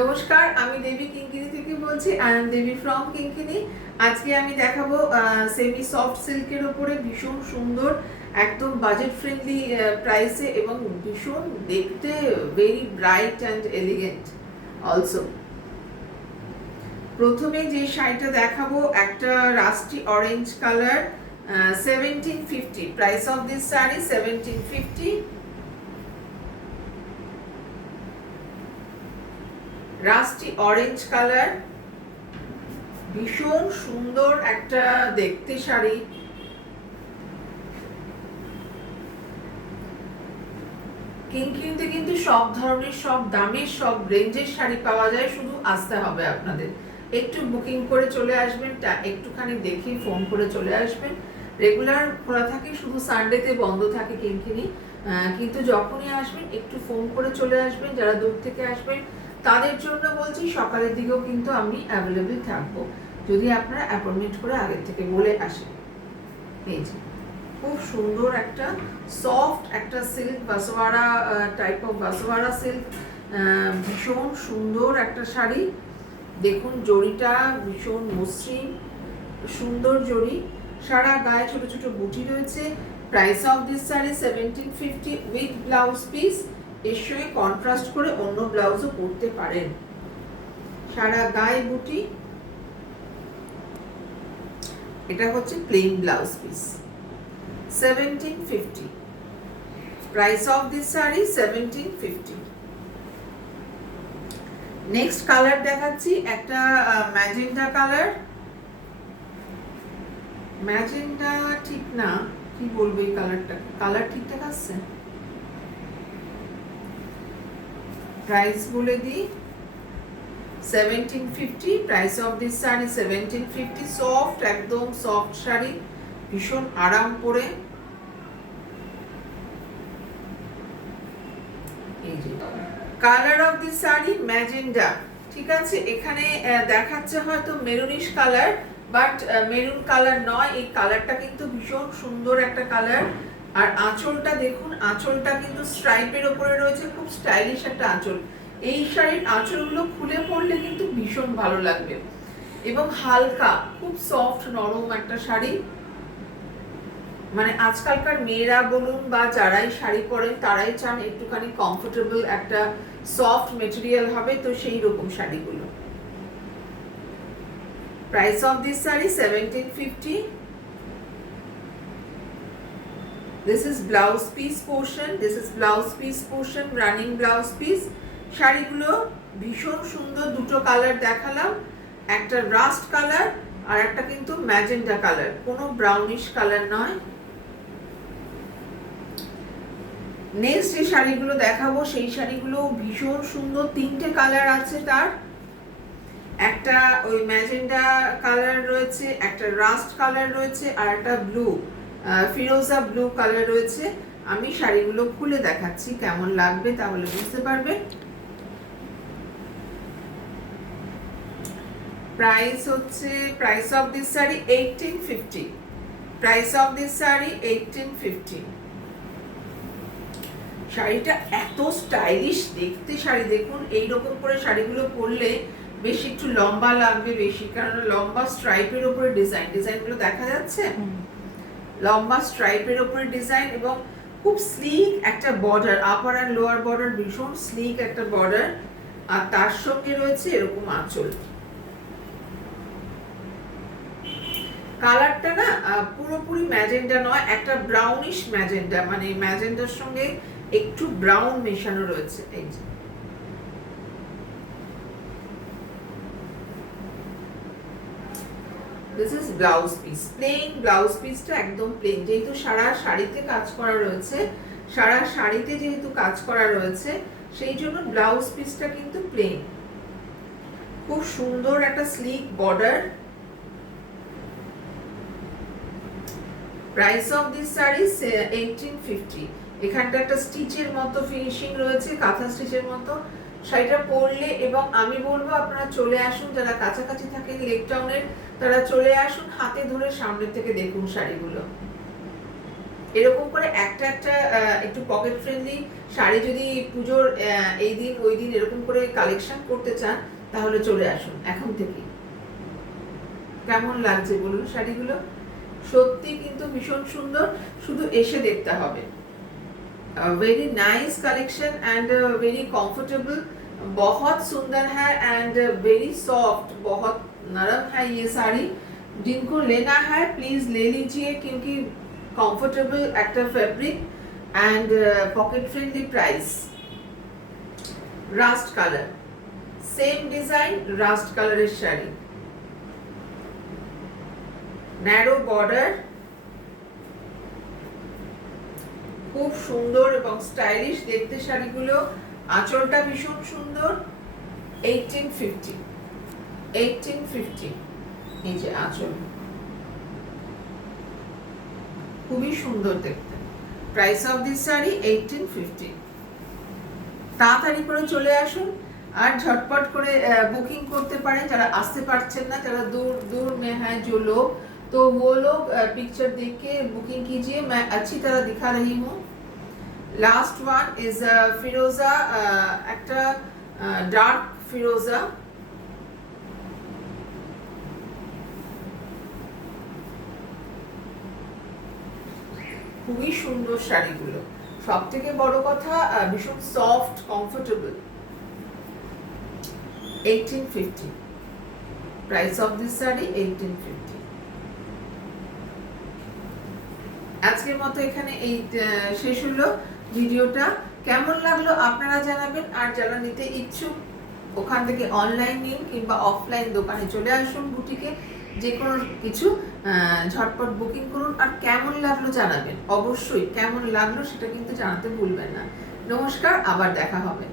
নমস্কার, আমি দেবী কিঙ্কিনি থেকে বলছি। আই এম দেবী ফ্রম কিঙ্কিনি। আজকে আমি দেখাবো সেমি সফট সিল্কের ওপরে ভীষণ সুন্দর, একদম বাজেট ফ্রেন্ডলি প্রাইসে এবং ভীষণ দেখতে very bright and elegant also. প্রথমে যে শাড়িটা দেখাবো একটা rusty orange colour, 1750। Price of this sari 1750। Rusty orange colour, ভীষণ সুন্দর একটা দেখতে শাড়ি। কিঙ্কিনিতে কিন্তু সব ধরনের, সব দামের, সব রেঞ্জের শাড়ি পাওয়া যায়, শুধু আসতে হবে আপনাদের। একটু বুকিং করে চলে আসবেন, একটুখানি দেখে ফোন করে চলে আসবেন। রেগুলার খোলা থাকে, শুধু সানডেতে বন্ধ থাকে কিঙ্কিনি। কিন্তু যখনই আসবেন একটু ফোন করে চলে আসবেন। যারা দূর থেকে আসবেন তাদের জন্য বলছি, সকালের দিকেও কিন্তু আমি অ্যাভেলেবেল থাকবো, যদি আপনারা অ্যাপয়েন্টমেন্ট করে আগের থেকে বলে আসেন। এই যে খুব সুন্দর একটা সফট একটা সিল্ক, বাসওয়ারা টাইপ অফ বাসওয়ারা সিল্ক, ভীষণ সুন্দর একটা শাড়ি। দেখুন জড়িটা ভীষণ মসৃণ, সুন্দর জড়ি, সারা গায়ে ছোট ছোট বুটি রয়েছে। Price of this sari 1750 with blouse piece. এর সঙ্গে কন্ট্রাস্ট করে অন্য ব্লাউজও পরতে পারেন। সারা গায়ে বুটি, এটা হচ্ছে plain blouse piece. 1750। Price of this sari 1750। Next colour দেখাচ্ছি একটা ম্যাজেন্টা কালার। ম্যাজেন্টা ঠিক না, কি বলবো এই কালারটা, কালার ঠিকঠাক আসছে? প্রাইস বলে দিই 1750। Price of this sari 1750। Soft, একদম সফট শাড়ি, ভীষণ আরাম পরে। এই যে colour of this sari magenta, ঠিক আছে। এখানে দেখাচ্ছে হয়তো maroonish colour, but maroon colour নয়। এই কালারটা কিন্তু ভীষণ সুন্দর একটা কালার। আর আঁচলটা দেখুন, আঁচলটা কিন্তু স্ট্রাইপের ওপরে রয়েছে, খুব স্টাইলিশ একটা আঁচল। এই শাড়ির আঁচলগুলো খুলে পড়লে কিন্তু ভীষণ ভালো লাগবে, এবং হালকা, খুব সফট নরম একটা শাড়ি। মানে আজকালকার মেয়েরা বলুন বা যারাই শাড়ি পরেন তারাই চান একটুখানি কমফোর্টেবল একটা সফট মেটেরিয়াল হবে, তো সেই রকম শাড়িগুলো। Price of this sari 1750। This is blouse piece portion. This is blouse piece portion, running blouse piece. শাড়িগুলো ভীষণ সুন্দর, দুটো কালার দেখালাম, একটা রাস্ট কালার আর একটা কিন্তু ম্যাজেন্টা কালার, কোনো ব্রাউনিশ কালার নয়। নেক্সট যে শাড়িগুলো দেখাবো সেই শাড়িগুলো ভীষণ সুন্দর, তিনটে কালার আছে তার। একটা ওই ম্যাজেন্টা কালার রয়েছে, একটা রাস্ট কালার রয়েছে, আর একটা ব্লু, ফিরোজা ব্লু কালার রয়েছে। আমি শাড়িগুলো খুলে দেখাচ্ছি, কেমন লাগবে তাহলে বুঝতে পারবে। প্রাইস হচ্ছে, price of this sari 1850। Price of this sari 1850। শাড়িটা এত স্টাইলিশ দেখতে শাড়ি, দেখুন এইরকম করে শাড়িগুলো পরলে বেশ একটু লম্বা লাগবে বেশি, কারণ লম্বা স্ট্রাইপের উপরে ডিজাইন, ডিজাইনগুলো দেখা যাচ্ছে, লম্বা স্ট্রাইপের উপরে ডিজাইন, এবং খুব স্লিক একটা বর্ডার, আপার আর লোয়ার বর্ডার, ভীষণ স্লিক একটা বর্ডার, আর তার সঙ্গে রয়েছে এরকম আঁচল। কালারটা না পুরোপুরি ম্যাজেন্টা নয়, একটা ব্রাউনিশ ম্যাজেন্টা, মানে ম্যাজেন্টার সঙ্গে একটু ব্রাউন মেশানো রয়েছে। এই যে this is blouse piece, plain blouse পিসটা, একদম প্লেন, যেহেতু সারা শাড়িতে কাজ করা রয়েছে, সারা শাড়িতে যেহেতু কাজ করা রয়েছে সেই জন্য ব্লাউজ পিসটা কিন্তু প্লেন। খুব সুন্দর একটা slick border. Price of this sari 1850। এখানটা একটা স্টিচের মতো ফিনিশিং রয়েছে, কাঁথা স্টিচের মতো। শাড়িটা পরলে, এবং আমি বলবো আপনারা চলে আসুন, যারা কাছাকাছি থাকেন লেক টাউনের তারা চলে আসুন, হাতে ধরে সামনে থেকে দেখুন শাড়িগুলো। এরকম করে একটা একটা একটু পকেট ফ্রেন্ডলি শাড়ি যদি পুজোর এই দিন ওই দিন এরকম করে কালেকশন করতে চান তাহলে চলে আসুন এখন থেকেই। কেমন লাগছে বলুন শাড়িগুলো? সত্যি কিন্তু ভীষণ সুন্দর, শুধু এসে দেখতে হবে। Very nice collection and very comfortable, बहुत सुंदर है एंड वेरी सॉफ्ट, बहुत नरम है ये साड़ी। जिनको लेना है प्लीज ले लीजिए क्योंकि कंफर्टेबल एक fabric and pocket friendly price. Rust colour, same design, rust colour sari, narrow border, খুব সুন্দর এবং স্টাইলিশ দেখতে শাড়িগুলো। আঁচলটা ভীষণ সুন্দর, 1850 এই যে আঁচল, খুবই সুন্দর দেখতে। Price of this sari 1850। তাড়াতাড়ি করে চলে আসুন আর ঝটপট করে বুকিং করতে পারেন। যারা আসতে পারছেন না, যারা दूर दूर में है जो लोग, तो वो लोग पिक्चर देख के बुकिंग कीजिए। मैं अच्छी तरह दिखा रही हूँ। लास्ट वन इज फिरोजा, एक डार्क फिरोजा, খুবই সুন্দর শাড়িগুলো। সব থেকে বড় কথা ভীষণ soft, comfortable. 1850 price of this sari 1850। আজকের মতো এখানে এই শেষ হলো ভিডিওটা। কেমন লাগলো আপনারা জানাবেন। আর যারা নিতে ইচ্ছুক ওখান থেকে অনলাইন নিন কিংবা অফলাইন দোকানে চলে আসুন বুটিকে, যে কোনো কিছু ঝটপট বুকিং করুন। আর কেমন লাগলো জানাবেন, অবশ্যই কেমন লাগলো সেটা কিন্তু জানাতে ভুলবেন না। নমস্কার, আবার দেখা হবে।